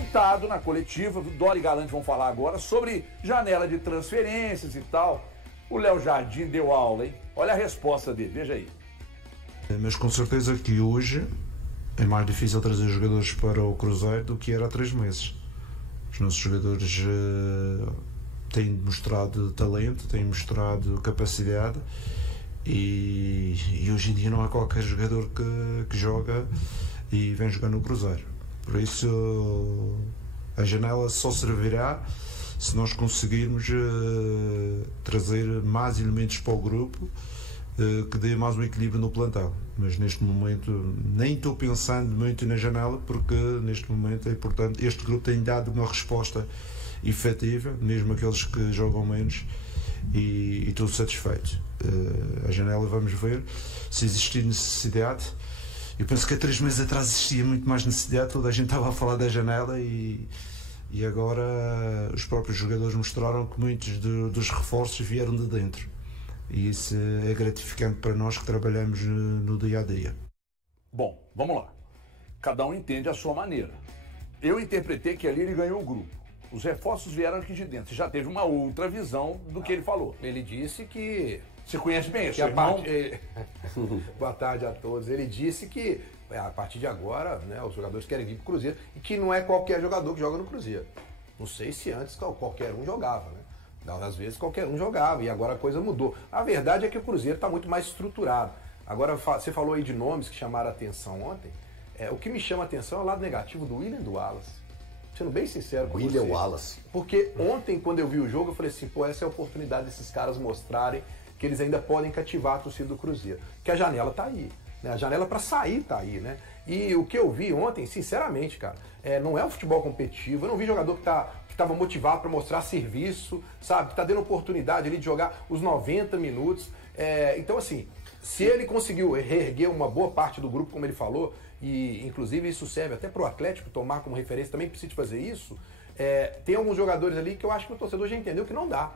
perguntado na coletiva, Dori e Galante vão falar agora, sobre janela de transferências e tal. O Léo Jardim deu aula, hein? Olha a resposta dele, veja aí. Mas com certeza que hoje é mais difícil trazer jogadores para o Cruzeiro do que era há 3 meses. Os nossos jogadores têm mostrado talento, têm mostrado capacidade e hoje em dia não há qualquer jogador que joga e vem jogar no Cruzeiro. Por isso a janela só servirá se nós conseguirmos trazer mais elementos para o grupo que dê mais um equilíbrio no plantel. Mas neste momento nem estou pensando muito na janela, porque neste momento é importante. Este grupo tem dado uma resposta efetiva, mesmo aqueles que jogam menos, e estou satisfeito. A janela, vamos ver se existir necessidade. Eu penso que há 3 meses atrás existia muito mais necessidade, toda a gente estava a falar da janela e agora os próprios jogadores mostraram que muitos dos reforços vieram de dentro. E isso é gratificante para nós que trabalhamos no dia a dia. Bom, vamos lá. Cada um entende a sua maneira. Eu interpretei que ali ele ganhou o grupo. Os reforços vieram aqui de dentro. Você já teve uma outra visão do que ele falou. Ele disse que... Você conhece bem que seu irmão? Boa tarde a todos. Ele disse que a partir de agora, né, os jogadores querem vir para o Cruzeiro e que não é qualquer jogador que joga no Cruzeiro. Não sei se antes qualquer um jogava, né? Às vezes qualquer um jogava e agora a coisa mudou. A verdade é que o Cruzeiro está muito mais estruturado. Agora, você falou aí de nomes que chamaram a atenção ontem. O que me chama a atenção é o lado negativo do William e do Wallace. Sendo bem sincero com William você. Wallace. Porque ontem, quando eu vi o jogo, eu falei assim, pô, essa é a oportunidade desses caras mostrarem que eles ainda podem cativar a torcida do Cruzeiro. Que a janela tá aí. Né? A janela para sair tá aí, né? E o que eu vi ontem, sinceramente, cara, não é um futebol competitivo. Eu não vi jogador que estava motivado para mostrar serviço, sabe? Que está dando oportunidade ali de jogar os 90 minutos. Então, assim, se ele conseguiu reerguer uma boa parte do grupo, como ele falou, e inclusive isso serve até para o Atlético tomar como referência, também precisa fazer isso, tem alguns jogadores ali que eu acho que o torcedor já entendeu que não dá.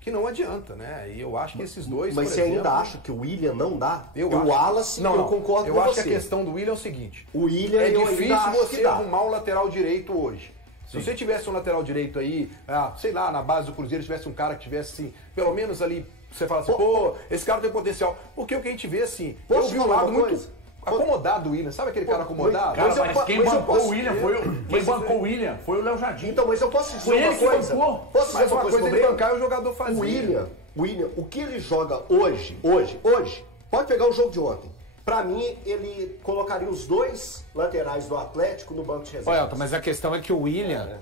Que não adianta, né? E eu acho que esses dois. Mas por você exemplo, ainda acha que o William não dá? O Wallace, não, eu concordo com você. Eu acho que a questão do William é o seguinte: o William é eu difícil ainda acho que você dá. arrumar um lateral direito hoje. Se você tivesse um lateral direito aí, sei lá, na base do Cruzeiro, tivesse um cara que tivesse assim, pelo menos ali, você fala assim, pô, esse cara tem potencial. Porque o que a gente vê assim, eu vi um lado muito acomodado do William, sabe aquele cara acomodado? Cara, mas quem bancou o William o William foi o Léo Jardim. Então, mas eu posso dizer Foi uma ele que coisa. bancou. Posso dizer uma coisa ele bancar e o jogador fazia. O William, o que ele joga hoje, pode pegar o jogo de ontem. Pra mim, ele colocaria os 2 laterais do Atlético no banco de reservas. Olha, Elton, mas a questão é que o William,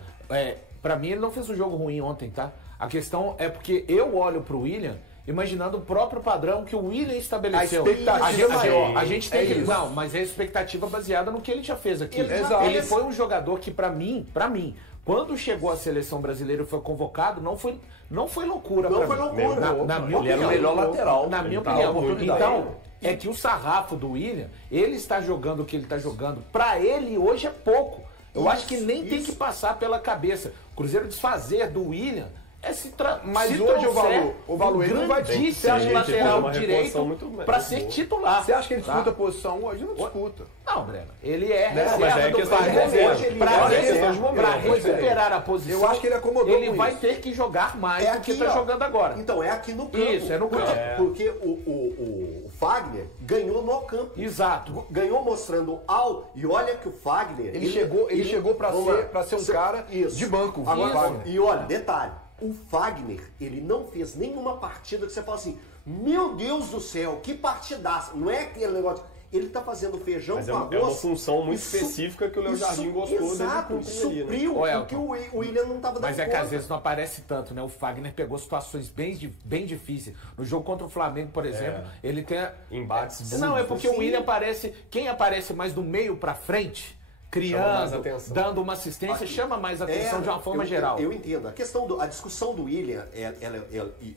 pra mim, ele não fez um jogo ruim ontem, tá? A questão é porque eu olho pro William imaginando o próprio padrão que o William estabeleceu. A expectativa maior. A gente tem que... isso. Não, mas é a expectativa baseada no que ele já fez aqui. Ele foi um jogador que, pra mim, quando chegou à seleção brasileira e foi convocado, não foi loucura. Não pra foi mim. loucura. Na minha Ele era o opinião. melhor lateral. Na minha Ele tava opinião. muito Então, bem. é que o sarrafo do William, ele está jogando o que ele está jogando. Pra ele, hoje é pouco. Eu acho que nem tem que passar pela cabeça. O Cruzeiro desfazer do William é Mas se hoje trouxer o valor ele não vai grandíssimo você acha que lateral direito para ser titular. Você acha que ele disputa a posição hoje? Não disputa. Não, Breno. Ele é Não, reserva mas do para recuperar a posição. Eu acho que ele acomodou Ele com vai isso. ter que jogar mais do que está jogando agora. Então, é aqui no campo. Isso, é no campo. Porque o Fagner ganhou no campo. Exato. Ganhou mostrando E olha que o Fagner... Ele chegou para ser um cara de banco. Agora, e olha, detalhe. O Fagner, ele não fez nenhuma partida que você fala assim, meu Deus do céu, que partidaça. Não é aquele negócio... Ele tá fazendo feijão mas com arroz. É uma função muito específica que o Léo Jardim gostou desde o princípio ali, né? Supriu o que o William não tava dando Mas é que conta. às vezes não aparece tanto, né? O Fagner pegou situações bem difíceis. No jogo contra o Flamengo, por exemplo, ele tem... Embates. Não, é porque o William aparece... Quem aparece mais do meio pra frente, criando, dando uma assistência, chama mais atenção de uma forma geral. Eu entendo. A discussão do William,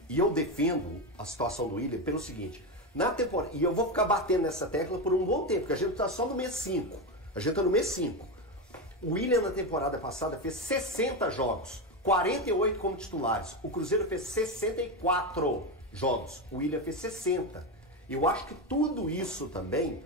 e eu defendo a situação do William pelo seguinte... Na temporada, e eu vou ficar batendo nessa tecla por um bom tempo, porque a gente está só no mês 5. A gente está no mês 5. O William, na temporada passada, fez 60 jogos, 48 como titulares. O Cruzeiro fez 64 jogos. O William fez 60. Eu acho que tudo isso também...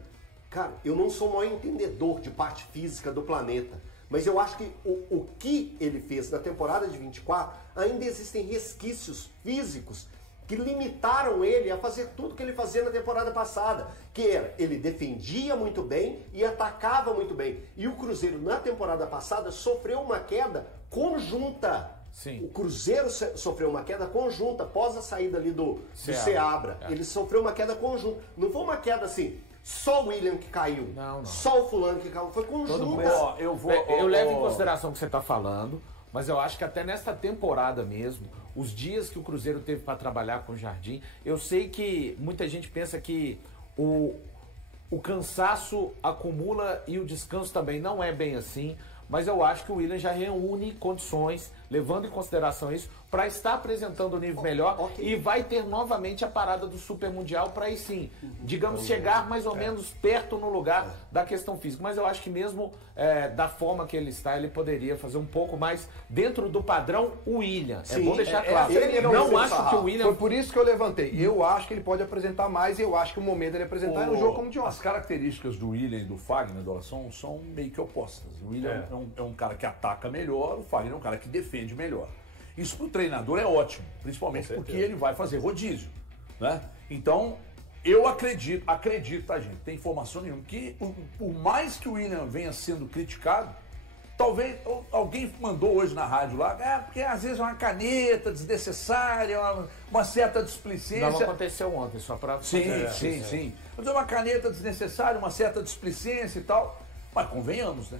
Cara, eu não sou o maior entendedor de parte física do planeta, Mas eu acho que o que ele fez na temporada de 24, ainda existem resquícios físicos que limitaram ele a fazer tudo que ele fazia na temporada passada, que era, ele defendia muito bem e atacava muito bem. E o Cruzeiro, na temporada passada, sofreu uma queda conjunta. Sim. O Cruzeiro sofreu uma queda conjunta após a saída ali do Seabra. Ele sofreu uma queda conjunta. Não foi uma queda assim, só o William que caiu, não. só o fulano que caiu, foi conjunta. Eu levo em consideração o que você está falando, mas eu acho que até nesta temporada mesmo, os dias que o Cruzeiro teve para trabalhar com o Jardim, eu sei que muita gente pensa que o cansaço acumula e o descanso também não é bem assim, mas eu acho que o William já reúne condições, levando em consideração isso, para estar apresentando um nível melhor e vai ter novamente a parada do Super Mundial para aí sim, digamos, chegar mais ou menos perto no lugar da questão física. Mas eu acho que mesmo da forma que ele está, ele poderia fazer um pouco mais dentro do padrão William. Sim, é bom deixar claro. Eu não acho que o William... Foi por isso que eu levantei. Eu acho que ele pode apresentar mais e eu acho que o momento dele apresentar é um jogo como o de ontem. As características do William e do Fagner, são meio que opostas. O William é um cara que ataca melhor, o Fagner é um cara que defende melhor. Isso para o treinador é ótimo, principalmente porque ele vai fazer rodízio, né? Então, eu acredito, tá, gente? Tem informação nenhuma que, por mais que o William venha sendo criticado, talvez alguém mandou hoje na rádio lá, porque às vezes é uma caneta desnecessária, uma certa displicência. Não aconteceu ontem, só para... Sim. Mas é uma caneta desnecessária, uma certa displicência e tal. Mas convenhamos, né?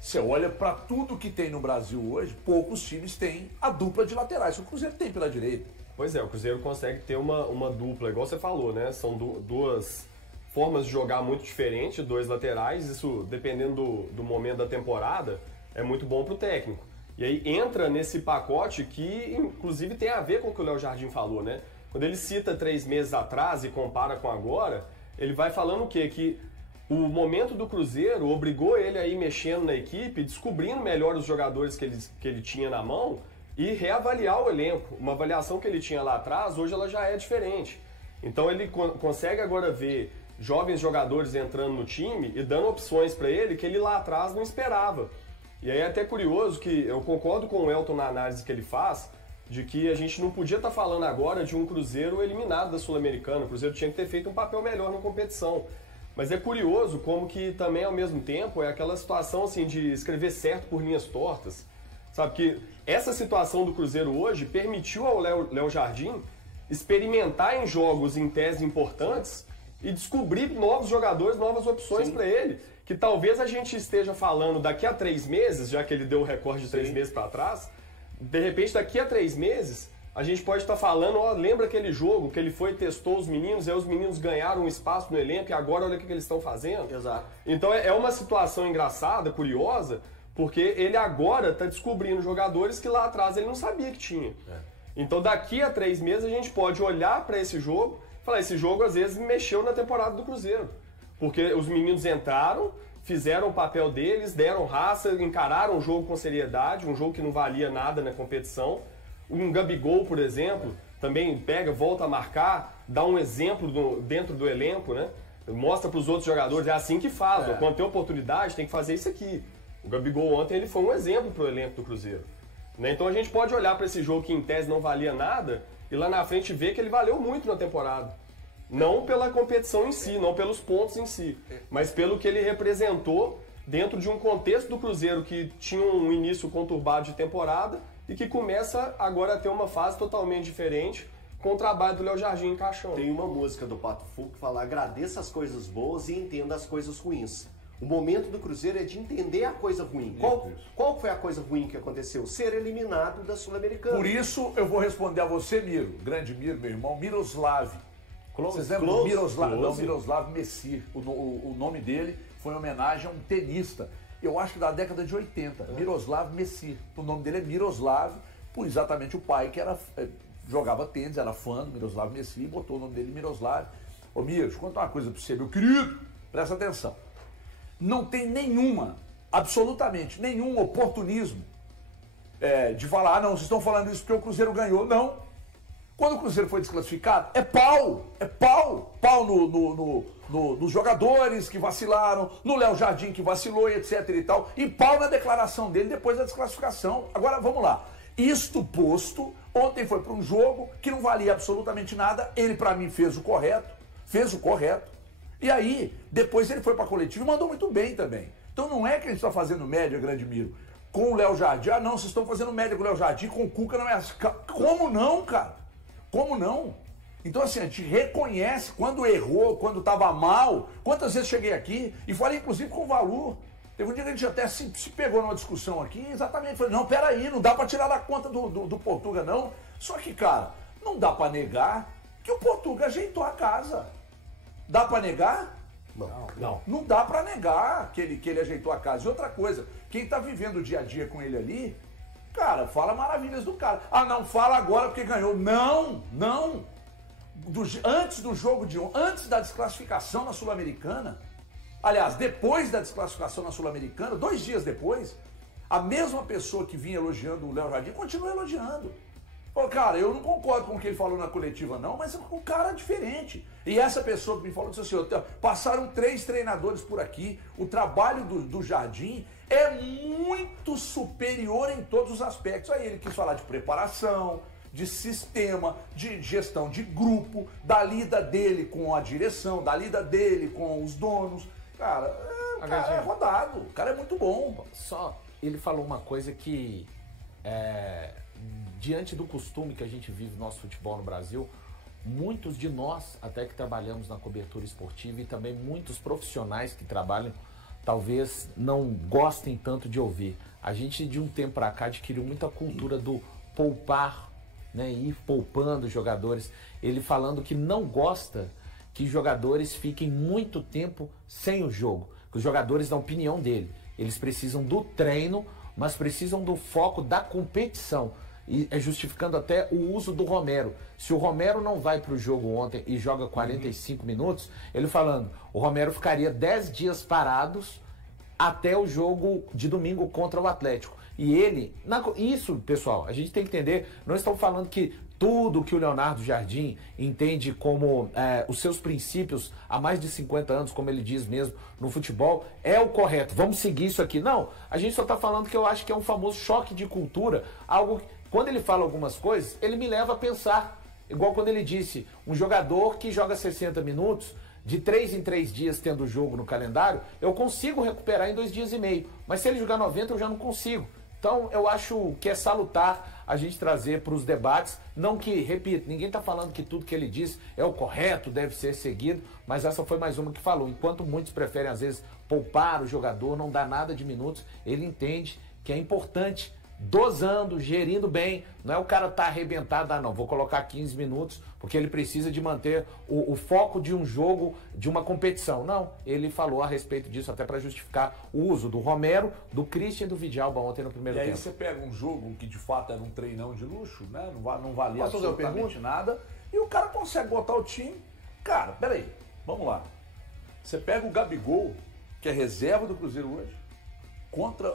Você olha para tudo que tem no Brasil hoje, poucos times têm a dupla de laterais. O Cruzeiro tem pela direita. Pois é, o Cruzeiro consegue ter uma dupla, igual você falou, né? São duas formas de jogar muito diferentes, dois laterais. Isso, dependendo do momento da temporada, é muito bom para o técnico. E aí entra nesse pacote que, inclusive, tem a ver com o que o Léo Jardim falou, né? Quando ele cita 3 meses atrás e compara com agora, ele vai falando o quê? Que o momento do Cruzeiro obrigou ele a ir mexendo na equipe, descobrindo melhor os jogadores que ele tinha na mão e reavaliar o elenco. Uma avaliação que ele tinha lá atrás, hoje ela já é diferente. Então ele consegue agora ver jovens jogadores entrando no time e dando opções para ele que ele lá atrás não esperava. E aí é até curioso que eu concordo com o Elton na análise que ele faz, de que a gente não podia estar falando agora de um Cruzeiro eliminado da Sul-Americana. O Cruzeiro tinha que ter feito um papel melhor na competição. Mas é curioso como que também, ao mesmo tempo, é aquela situação assim de escrever certo por linhas tortas. Sabe que essa situação do Cruzeiro hoje permitiu ao Léo Jardim experimentar em jogos em tese importantes e descobrir novos jogadores, novas opções para ele. Que talvez a gente esteja falando daqui a 3 meses, já que ele deu o recorde de 3 meses para trás, de repente daqui a 3 meses a gente pode estar falando, lembra aquele jogo que ele foi e testou os meninos, aí os meninos ganharam um espaço no elenco e agora olha o que eles estão fazendo? Exato. Então é uma situação engraçada, curiosa, porque ele agora está descobrindo jogadores que lá atrás ele não sabia que tinha. Então daqui a 3 meses a gente pode olhar para esse jogo e falar, esse jogo às vezes mexeu na temporada do Cruzeiro. Porque os meninos entraram, fizeram o papel deles, deram raça, encararam o jogo com seriedade, um jogo que não valia nada na competição. Um Gabigol, por exemplo, também pega, volta a marcar, dá um exemplo dentro do elenco, né? Mostra para os outros jogadores, é assim que faz. Quando tem oportunidade, tem que fazer isso aqui. O Gabigol ontem ele foi um exemplo para o elenco do Cruzeiro. Né? Então a gente pode olhar para esse jogo que em tese não valia nada e lá na frente ver que ele valeu muito na temporada. Não pela competição em si, não pelos pontos em si, mas pelo que ele representou dentro de um contexto do Cruzeiro que tinha um início conturbado de temporada e que começa agora a ter uma fase totalmente diferente com o trabalho do Léo Jardim encaixando. Tem uma música do Pato Fu que fala: agradeça as coisas boas e entenda as coisas ruins. O momento do Cruzeiro é de entender a coisa ruim. Qual foi a coisa ruim que aconteceu? Ser eliminado da Sul-Americana. Por isso eu vou responder a você, Miro, grande Miro, meu irmão, Miroslav. Vocês lembram do Miroslav? Não, Miroslav Messir. O nome dele foi em homenagem a um tenista, eu acho que da década de 80, Miroslav Messir. O nome dele é Miroslav, por exatamente o pai que jogava tênis, era fã do Miroslav Messir, e botou o nome dele Miroslav. Ô Miro, deixa eu contar uma coisa pra você, meu querido, presta atenção. Não tem absolutamente nenhum oportunismo de falar, não, vocês estão falando isso porque o Cruzeiro ganhou. Não. Quando o Cruzeiro foi desclassificado, é pau nos jogadores que vacilaram, no Léo Jardim que vacilou e etc e tal, e pau na declaração dele depois da desclassificação. Agora, vamos lá. Isto posto, ontem foi para um jogo que não valia absolutamente nada, ele para mim fez o correto, e aí, depois ele foi para a coletiva e mandou muito bem também. Então não é que a gente está fazendo média, Grande Miro, com o Léo Jardim. Ah, não, vocês estão fazendo média com o Léo Jardim, com o Cuca não é assim. Como não, cara? Como não? Então, assim, a gente reconhece quando errou, quando estava mal. Quantas vezes cheguei aqui e falei, inclusive, com o Valu. Teve um dia que a gente até se pegou numa discussão aqui, exatamente. Falei, não, peraí, não dá para tirar da conta do Portuga, não. Só que, cara, não dá para negar que o Portuga ajeitou a casa. Dá para negar? Não. Não dá para negar que ele ajeitou a casa. E outra coisa, quem tá vivendo o dia a dia com ele ali, cara, fala maravilhas do cara. Ah, não, fala agora porque ganhou. Não. Antes do jogo antes da desclassificação na Sul-Americana, aliás, depois da desclassificação na Sul-Americana, 2 dias depois, a mesma pessoa que vinha elogiando o Léo Jardim continua elogiando. Pô, cara, eu não concordo com o que ele falou na coletiva, não, mas o cara é diferente. E essa pessoa que me falou disse assim, passaram 3 treinadores por aqui, o trabalho do Jardim é muito superior em todos os aspectos. Aí ele quis falar de preparação, de sistema, de gestão de grupo, da lida dele com a direção, da lida dele com os donos. Cara, o cara é rodado, o cara é muito bom. Só ele falou uma coisa que, diante do costume que a gente vive no nosso futebol no Brasil, muitos de nós, até que trabalhamos na cobertura esportiva, e também muitos profissionais que trabalham, talvez não gostem tanto de ouvir. A gente, de um tempo para cá, adquiriu muita cultura do poupar, né, ir poupando os jogadores. Ele falando que não gosta que jogadores fiquem muito tempo sem o jogo. Os jogadores, na opinião dele, eles precisam do treino, mas precisam do foco da competição. E é justificando até o uso do Romero. Se o Romero não vai para o jogo ontem e joga 45 minutos, ele falando, o Romero ficaria 10 dias parados até o jogo de domingo contra o Atlético. E ele, isso, pessoal, a gente tem que entender, não estamos falando que tudo que o Leonardo Jardim entende como os seus princípios há mais de 50 anos, como ele diz mesmo, no futebol, é o correto. Vamos seguir isso aqui. Não, a gente só está falando que eu acho que é um famoso choque de cultura, algo que, quando ele fala algumas coisas, ele me leva a pensar. Igual quando ele disse, um jogador que joga 60 minutos, de 3 em 3 dias tendo jogo no calendário, eu consigo recuperar em 2 dias e meio. Mas se ele jogar 90, eu já não consigo. Então, eu acho que é salutar a gente trazer para os debates, não que, repito, ninguém está falando que tudo que ele diz é o correto, deve ser seguido, mas essa foi mais uma que falou. Enquanto muitos preferem, às vezes, poupar o jogador, não dar nada de minutos, ele entende que é importante, dosando, gerindo bem. Não é o cara tá arrebentado, não, vou colocar 15 minutos, porque ele precisa de manter o foco de um jogo, de uma competição. Não, ele falou a respeito disso, até para justificar o uso do Romero, do Christian e do Vidalba ontem no primeiro tempo. E aí você pega um jogo que de fato era um treinão de luxo, né? Não valia absolutamente nada, e o cara consegue botar o time. Cara, peraí, vamos lá. Você pega o Gabigol, que é reserva do Cruzeiro hoje, contra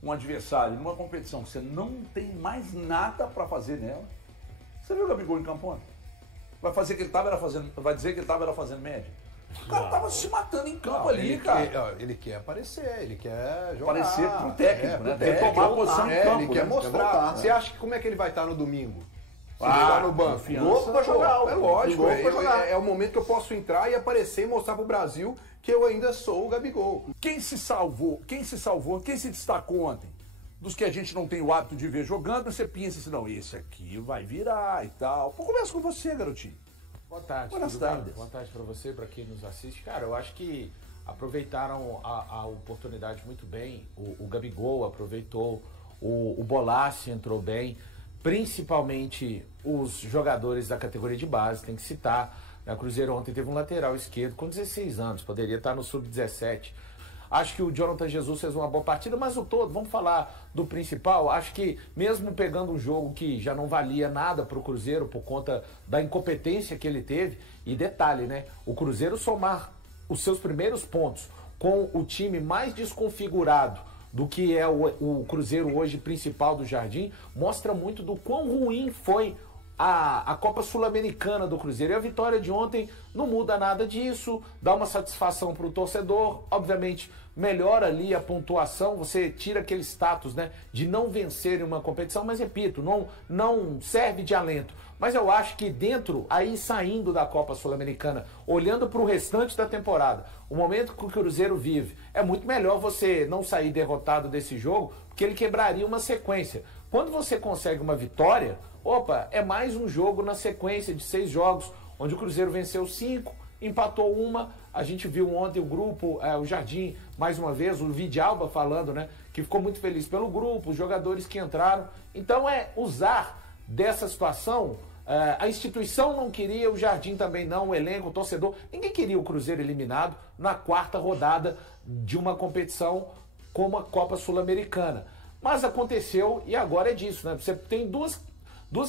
um adversário numa competição que você não tem mais nada para fazer nela. Você viu o Gabigol em campo ontem? Vai dizer que ele estava fazendo média? O cara tava se matando em campo ali, cara. Ele quer aparecer, ele quer jogar. Aparecer pro técnico, né? Quer tomar a posição em campo. Ele quer mostrar. Você acha que como é que ele vai estar no domingo? Se jogar no banco. Louco pra jogar. É lógico. É o momento que eu posso entrar e aparecer e mostrar pro Brasil que eu ainda sou o Gabigol. Quem se salvou, quem se destacou ontem? Dos que a gente não tem o hábito de ver jogando, você pensa assim, não, esse aqui vai virar e tal. Pô, começa com você, garotinho. Boa tarde. Boas tardes. Boa tarde para você, para quem nos assiste. Cara, eu acho que aproveitaram a oportunidade muito bem. O Gabigol aproveitou, o Bolassi entrou bem. Principalmente os jogadores da categoria de base, tem que citar. A Cruzeiro ontem teve um lateral esquerdo com 16 anos, poderia estar no sub-17. Acho que o Jonathan Jesus fez uma boa partida, mas o todo, vamos falar do principal, acho que mesmo pegando um jogo que já não valia nada para o Cruzeiro por conta da incompetência que ele teve, e detalhe, né, o Cruzeiro somar os seus primeiros pontos com o time mais desconfigurado do que é o Cruzeiro hoje principal do Jardim, mostra muito do quão ruim foi a Copa Sul-Americana do Cruzeiro. E a vitória de ontem não muda nada disso, dá uma satisfação para o torcedor, obviamente melhora ali a pontuação, você tira aquele status, né, de não vencer em uma competição, mas repito, não serve de alento. Mas eu acho que dentro, aí saindo da Copa Sul-Americana, olhando para o restante da temporada, o momento que o Cruzeiro vive, é muito melhor você não sair derrotado desse jogo, porque ele quebraria uma sequência. Quando você consegue uma vitória, opa, é mais um jogo na sequência de 6 jogos, onde o Cruzeiro venceu 5, empatou uma. A gente viu ontem o grupo, o Jardim, mais uma vez, o Vidalba falando, né, que ficou muito feliz pelo grupo, os jogadores que entraram. Então é usar dessa situação, a instituição não queria, o Jardim também não, o elenco, o torcedor, ninguém queria o Cruzeiro eliminado na 4ª rodada de uma competição como a Copa Sul-Americana. Mas aconteceu e agora é disso, né? Você tem duas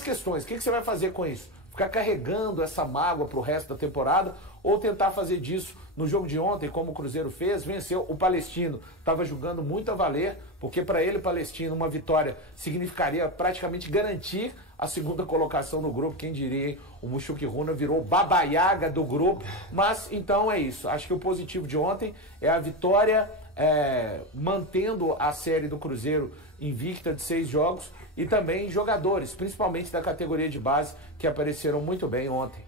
questões. O que você vai fazer com isso? Ficar carregando essa mágoa pro resto da temporada ou tentar fazer disso no jogo de ontem, como o Cruzeiro fez, venceu o Palestino. Estava jogando muito a valer, porque para ele, Palestino, uma vitória significaria praticamente garantir a 2ª colocação no grupo. Quem diria, hein? O Mushuki Runa virou babaiaga do grupo. Mas então é isso. Acho que o positivo de ontem é a vitória, mantendo a série do Cruzeiro invicta de 6 jogos, e também jogadores, principalmente da categoria de base, que apareceram muito bem ontem.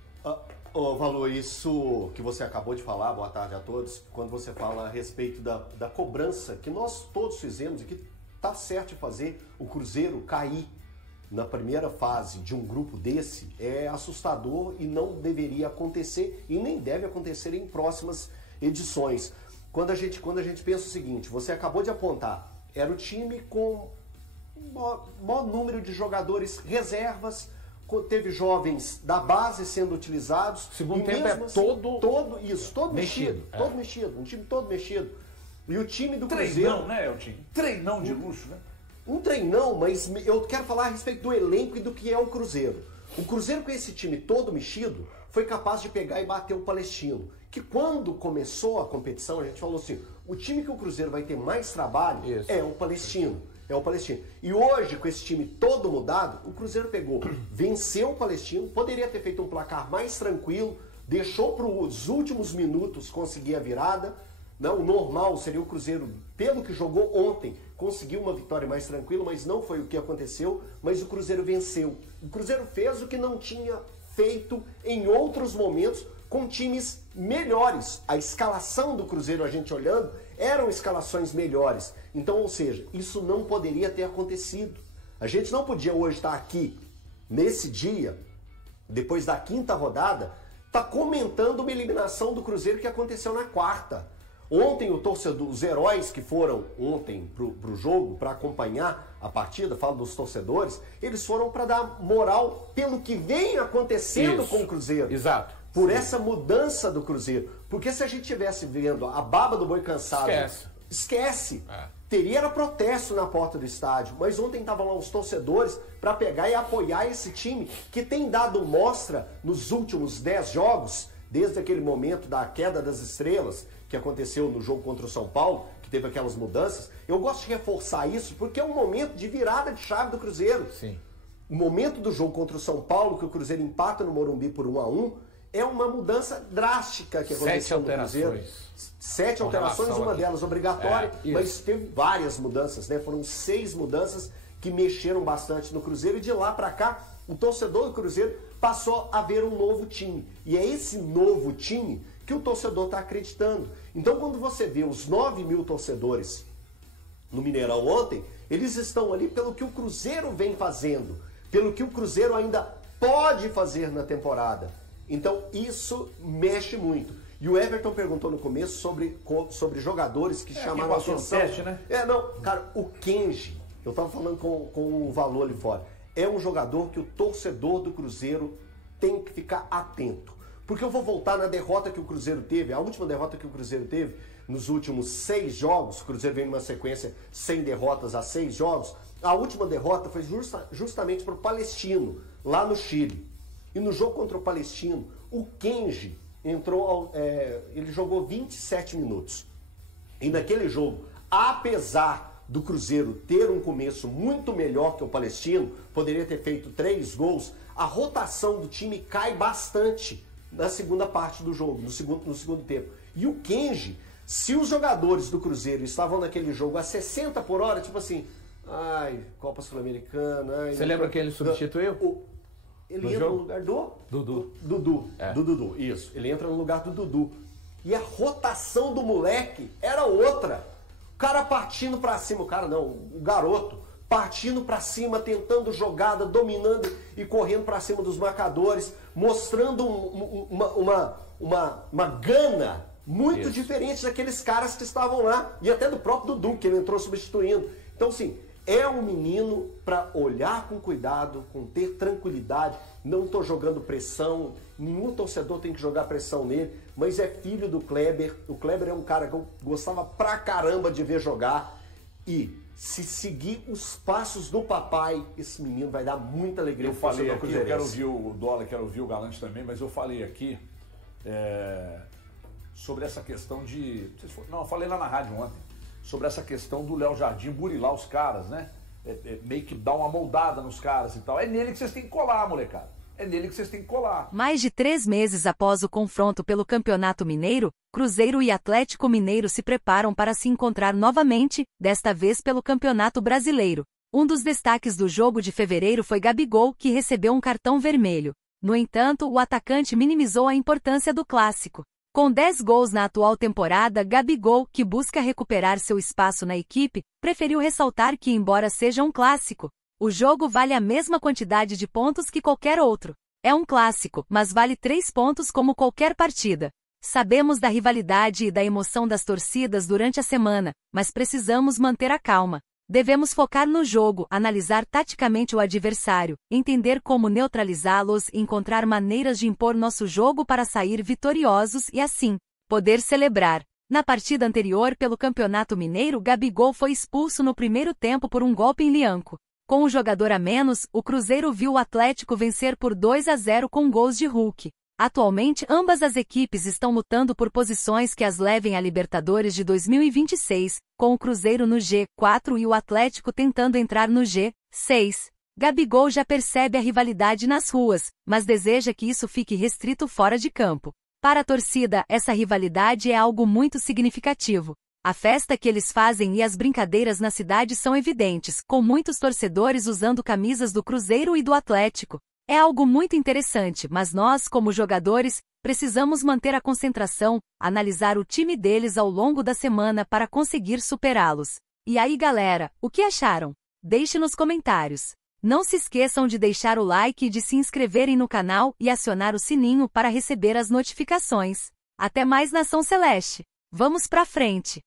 Valor, isso que você acabou de falar, boa tarde a todos, quando você fala a respeito da cobrança que nós todos fizemos e que está certo de fazer o Cruzeiro cair na primeira fase de um grupo desse, é assustador e não deveria acontecer e nem deve acontecer em próximas edições. Quando a gente pensa o seguinte, você acabou de apontar, era o time com maior número de jogadores reservas, teve jovens da base sendo utilizados. Segundo tempo assim, todo mexido. Todo mexido, um time todo mexido. E o time do Cruzeiro... Treinão, né, Eltinho? Treinão de luxo, né? Um treinão, mas eu quero falar a respeito do elenco e do que é o Cruzeiro. O Cruzeiro com esse time todo mexido foi capaz de pegar e bater o Palestino. Que quando começou a competição, a gente falou assim, o time que o Cruzeiro vai ter mais trabalho é o Palestino. É o Palestino. E hoje, com esse time todo mudado, o Cruzeiro pegou, venceu o Palestino, poderia ter feito um placar mais tranquilo, deixou para os últimos minutos conseguir a virada. Não, o normal seria o Cruzeiro, pelo que jogou ontem, conseguiu uma vitória mais tranquila, mas não foi o que aconteceu, mas o Cruzeiro venceu. O Cruzeiro fez o que não tinha feito em outros momentos com times melhores. A escalação do Cruzeiro, a gente olhando, eram escalações melhores. Então, ou seja, isso não poderia ter acontecido. A gente não podia hoje estar aqui, nesse dia, depois da 5ª rodada, tá comentando uma eliminação do Cruzeiro que aconteceu na 4ª. Ontem, os heróis que foram ontem pro jogo, para acompanhar a partida, falo dos torcedores, eles foram para dar moral pelo que vem acontecendo com o Cruzeiro. Exato. Por essa mudança do Cruzeiro. Porque se a gente tivesse vendo a baba do boi cansado... Esquece. Teria era protesto na porta do estádio. Mas ontem estavam lá os torcedores para pegar e apoiar esse time que tem dado mostra nos últimos 10 jogos, desde aquele momento da queda das estrelas, que aconteceu no jogo contra o São Paulo, que teve aquelas mudanças. Eu gosto de reforçar isso porque é um momento de virada de chave do Cruzeiro. Sim. O momento do jogo contra o São Paulo, que o Cruzeiro empata no Morumbi por 1-1, é uma mudança drástica que aconteceu no Cruzeiro. 7 alterações, uma delas obrigatória, mas teve várias mudanças, né? Foram 6 mudanças que mexeram bastante no Cruzeiro e de lá para cá, o torcedor do Cruzeiro passou a ver um novo time. E é esse novo time que o torcedor está acreditando. Então, quando você vê os 9 mil torcedores no Mineirão ontem, eles estão ali pelo que o Cruzeiro vem fazendo, pelo que o Cruzeiro ainda pode fazer na temporada. Então, isso mexe muito. E o Everton perguntou no começo sobre jogadores que chamaram a atenção. Teste, né? Cara, o Kenji, eu estava falando com o Valor ali fora, é um jogador que o torcedor do Cruzeiro tem que ficar atento. Porque eu vou voltar na derrota que o Cruzeiro teve, a última derrota que o Cruzeiro teve nos últimos 6 jogos, o Cruzeiro vem numa sequência sem derrotas a 6 jogos, a última derrota foi justamente para o Palestino, lá no Chile. E no jogo contra o Palestino, o Kenji entrou, ele jogou 27 minutos. E naquele jogo, apesar do Cruzeiro ter um começo muito melhor que o Palestino, poderia ter feito 3 gols, a rotação do time cai bastante na segunda parte do jogo, no segundo tempo. E o Kenji, se os jogadores do Cruzeiro estavam naquele jogo a 60 por hora, tipo assim, Copa Sul-Americana... Você lembra quem ele substituiu? Ele entra no lugar do... Dudu. Do Dudu, isso. Ele entra no lugar do Dudu. E a rotação do moleque era outra. O cara partindo pra cima, o garoto, partindo pra cima, tentando jogada, dominando e correndo pra cima dos marcadores, mostrando uma gana muito diferente daqueles caras que estavam lá. E até do próprio Dudu, que ele entrou substituindo. Então, assim, é um menino para olhar com cuidado, com ter tranquilidade. Não estou jogando pressão, nenhum torcedor tem que jogar pressão nele, mas é filho do Kleber. O Kleber é um cara que eu gostava pra caramba de ver jogar. E se seguir os passos do papai, esse menino vai dar muita alegria. Eu falei aqui, eu quero ouvir o Dólar, quero ouvir o Galante também, mas eu falei aqui sobre essa questão de... eu falei lá na rádio ontem, sobre essa questão do Léo Jardim burilar os caras, né? Meio que dar uma moldada nos caras e tal. É nele que vocês têm que colar, molecada. É nele que vocês têm que colar. Mais de 3 meses após o confronto pelo Campeonato Mineiro, Cruzeiro e Atlético Mineiro se preparam para se encontrar novamente, desta vez pelo Campeonato Brasileiro. Um dos destaques do jogo de fevereiro foi Gabigol, que recebeu um cartão vermelho. No entanto, o atacante minimizou a importância do clássico. Com 10 gols na atual temporada, Gabigol, que busca recuperar seu espaço na equipe, preferiu ressaltar que, embora seja um clássico, o jogo vale a mesma quantidade de pontos que qualquer outro. É um clássico, mas vale 3 pontos como qualquer partida. Sabemos da rivalidade e da emoção das torcidas durante a semana, mas precisamos manter a calma. Devemos focar no jogo, analisar taticamente o adversário, entender como neutralizá-los e encontrar maneiras de impor nosso jogo para sair vitoriosos e, assim, poder celebrar. Na partida anterior pelo Campeonato Mineiro, Gabigol foi expulso no primeiro tempo por um golpe em Lianco. Com um jogador a menos, o Cruzeiro viu o Atlético vencer por 2-0 com gols de Hulk. Atualmente, ambas as equipes estão lutando por posições que as levem à Libertadores de 2026, com o Cruzeiro no G4 e o Atlético tentando entrar no G6. Gabigol já percebe a rivalidade nas ruas, mas deseja que isso fique restrito fora de campo. Para a torcida, essa rivalidade é algo muito significativo. A festa que eles fazem e as brincadeiras na cidade são evidentes, com muitos torcedores usando camisas do Cruzeiro e do Atlético. É algo muito interessante, mas nós, como jogadores, precisamos manter a concentração, analisar o time deles ao longo da semana para conseguir superá-los. E aí, galera, o que acharam? Deixe nos comentários. Não se esqueçam de deixar o like e de se inscreverem no canal e acionar o sininho para receber as notificações. Até mais, Nação Celeste! Vamos pra frente!